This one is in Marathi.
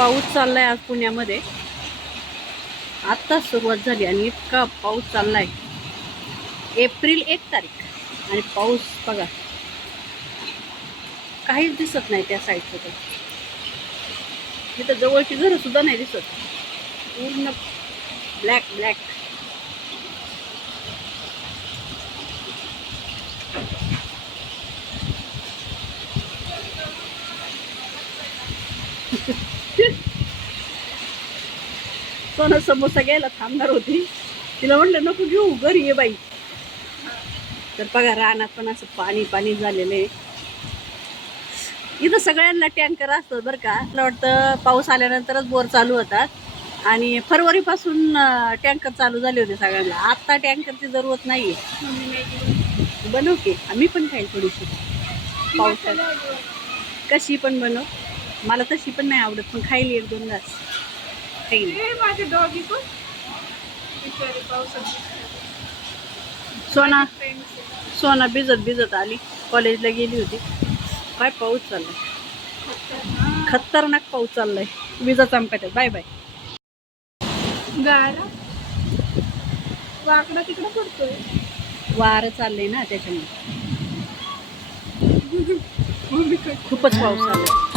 पाऊस चाललाय आज पुण्यामध्ये. आत्ताच सुरुवात झाली आणि इतका पाऊस चाललाय. एप्रिल 1 तारीख आणि पाऊस बघा काहीच दिसत नाही त्या साईडचं. तर इथं जवळची घरं सुद्धा नाही दिसत, पूर्ण ब्लॅक ब्लॅक. सोना समोसा घ्यायला थांबणार होती, तिला म्हटलं नको घेऊ, घरी ये बाई. तर बघा रानात पण असं पाणी पाणी झालेलं आहे. इथं सगळ्यांना टँकर असतं बरं का. मला वाटतं पाऊस आल्यानंतरच बोर चालू होतात आणि फरवरीपासून टँकर चालू झाले होते सगळ्यांना. आत्ता टँकरची जरूरत नाही आहे. बनव की, आम्ही पण खाईल थोडीशी पावसात. कशी पण बनव, मला तशी पण नाही आवडत, पण खाईल 1-2 घास खाईल. सोना सोना भिजत आली, कॉलेजला गेली होती. काय पाऊस चाललाय, खतरनाक पाऊस चाललाय. विजा चमकत. Bye bye. गारा वाकडा तिकडं पडतोय, वारं चाललंय ना त्याच्यामुळे खूपच पाऊस चाललाय.